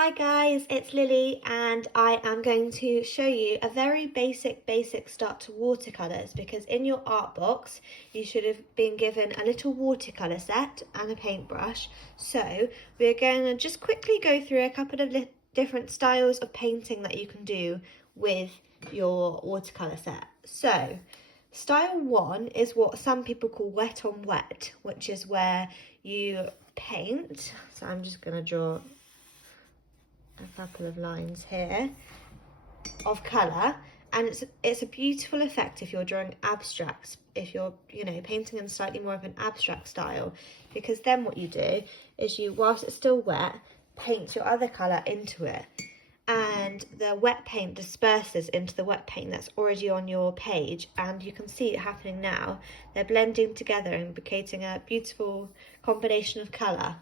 Hi guys, it's Lily and I am going to show you a very basic start to watercolours, because in your art box you should have been given a little watercolour set and a paintbrush. So we're going to just quickly go through a couple of different styles of painting that you can do with your watercolour set. So style 1 is what some people call wet on wet, which is where you paint. So I'm just going to draw a couple of lines here of colour, and it's a beautiful effect if you're drawing abstracts, if you're painting in slightly more of an abstract style, because then what you do is you, whilst it's still wet, paint your other colour into it, and the wet paint disperses into the wet paint that's already on your page, and you can see it happening now. They're blending together and creating a beautiful combination of colour.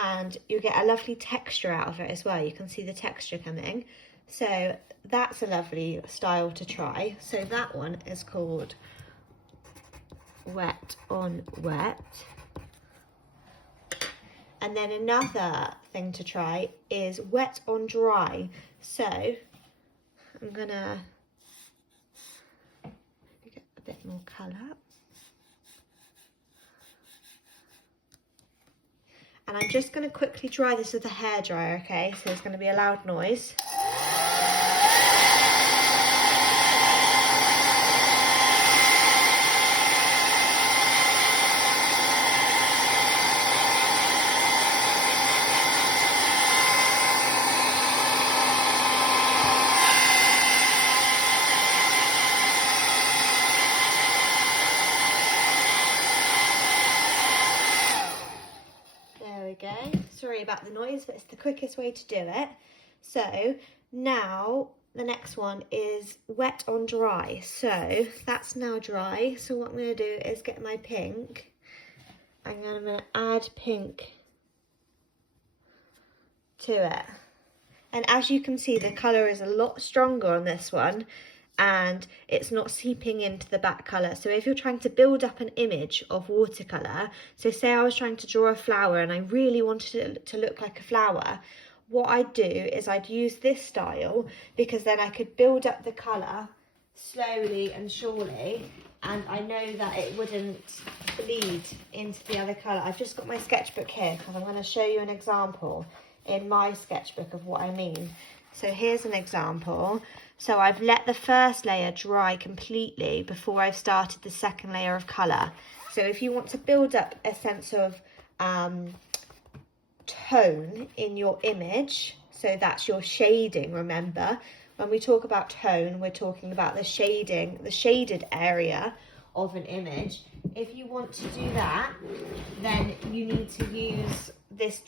And you get a lovely texture out of it as well. You can see the texture coming. So that's a lovely style to try. So that one is called wet on wet. And then another thing to try is wet on dry. So I'm gonna get a bit more colour. And I'm just going to quickly dry this with a hairdryer, okay? So there's going to be a loud noise. Go. Sorry about the noise, but it's the quickest way to do it. So now the next one is wet on dry. So that's now dry. So what I'm going to do is get my pink, and I'm going to add pink to it. And as you can see, the colour is a lot stronger on this one, and it's not seeping into the back colour. So if you're trying to build up an image of watercolour, so say I was trying to draw a flower and I really wanted it to look like a flower, what I'd do is I'd use this style, because then I could build up the colour slowly and surely, and I know that it wouldn't bleed into the other colour. I've just got my sketchbook here because I'm going to show you an example in my sketchbook of what I mean. So here's an example. So I've let the first layer dry completely before I've started the second layer of colour. So if you want to build up a sense of tone in your image, so that's your shading, remember, when we talk about tone, we're talking about the shading, the shaded area of an image. If you want to do that, then you need to use this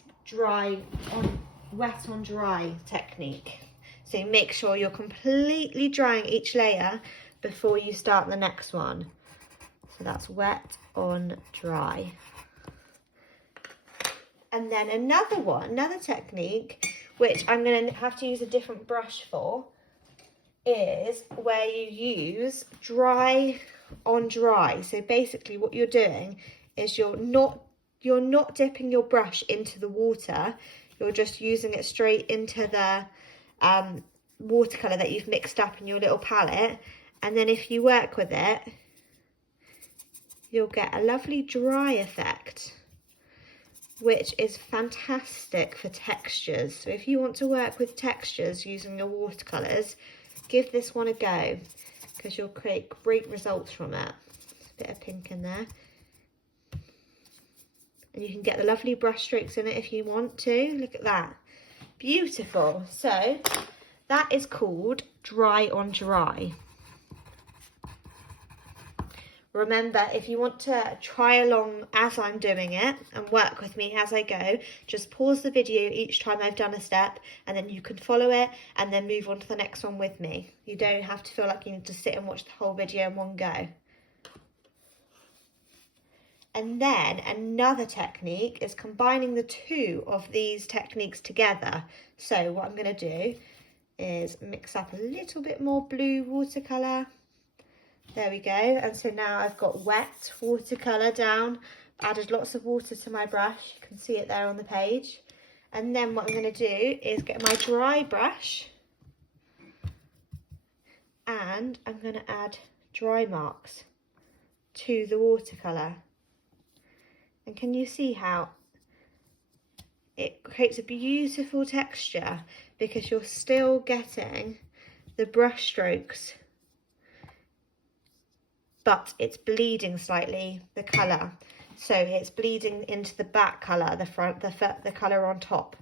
wet on dry technique. So make sure you're completely drying each layer before you start the next one. So that's wet on dry. And then another technique, which I'm going to have to use a different brush for, is where you use dry on dry. So basically what you're doing is you're not dipping your brush into the water. You're just using it straight into the watercolour that you've mixed up in your little palette, and then if you work with it, you'll get a lovely dry effect, which is fantastic for textures. So if you want to work with textures using your watercolours, give this one a go, because you'll create great results from it. There's a bit of pink in there. And you can get the lovely brush strokes in it if you want to. Look at that. Beautiful. So that is called dry on dry. Remember, if you want to try along as I'm doing it and work with me as I go, just pause the video each time I've done a step, and then you can follow it and then move on to the next one with me. You don't have to feel like you need to sit and watch the whole video in one go. And then another technique is combining the two of these techniques together. So what I'm going to do is mix up a little bit more blue watercolour. There we go. And so now I've got wet watercolour down, added lots of water to my brush. You can see it there on the page. And then what I'm going to do is get my dry brush and I'm going to add dry marks to the watercolour. And can you see how it creates a beautiful texture because you're still getting the brush strokes, but it's bleeding slightly, the colour. So it's bleeding into the back colour, the front, the colour on top,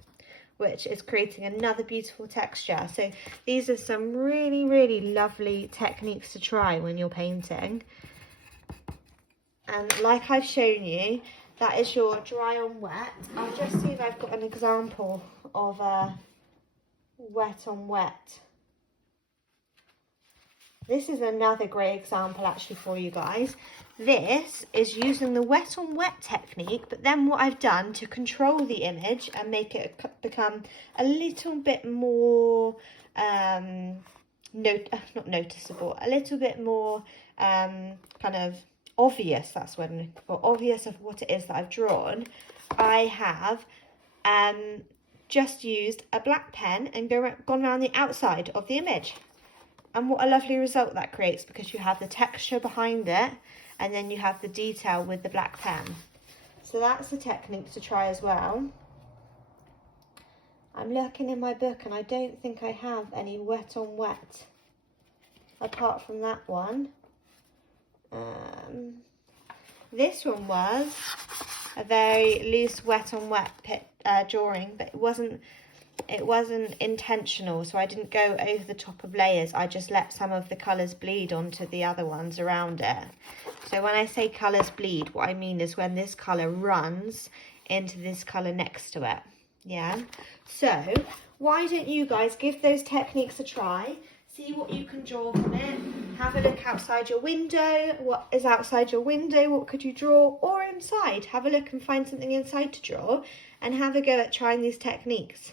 which is creating another beautiful texture. So these are some really, really lovely techniques to try when you're painting. And like I've shown you, that is your dry on wet. I'll just see if I've got an example of a wet on wet. This is another great example actually for you guys. This is using the wet on wet technique, but then what I've done to control the image and make it become a little bit more, not noticeable, a little bit more kind of obvious, that's what I'm looking for, obvious of what it is that I've drawn. I have just used a black pen and gone around the outside of the image. And what a lovely result that creates, because you have the texture behind it and then you have the detail with the black pen. So that's a technique to try as well. I'm looking in my book and I don't think I have any wet on wet apart from that one. This one was a very loose wet on wet drawing, but it wasn't intentional, so I didn't go over the top of layers. I just let some of the colours bleed onto the other ones around it. So when I say colours bleed, what I mean is when this colour runs into this colour next to it. Yeah, so why don't you guys give those techniques a try, see what you can draw from it, have a look outside your window, what is outside your window, what could you draw, or inside, have a look and find something inside to draw, and have a go at trying these techniques.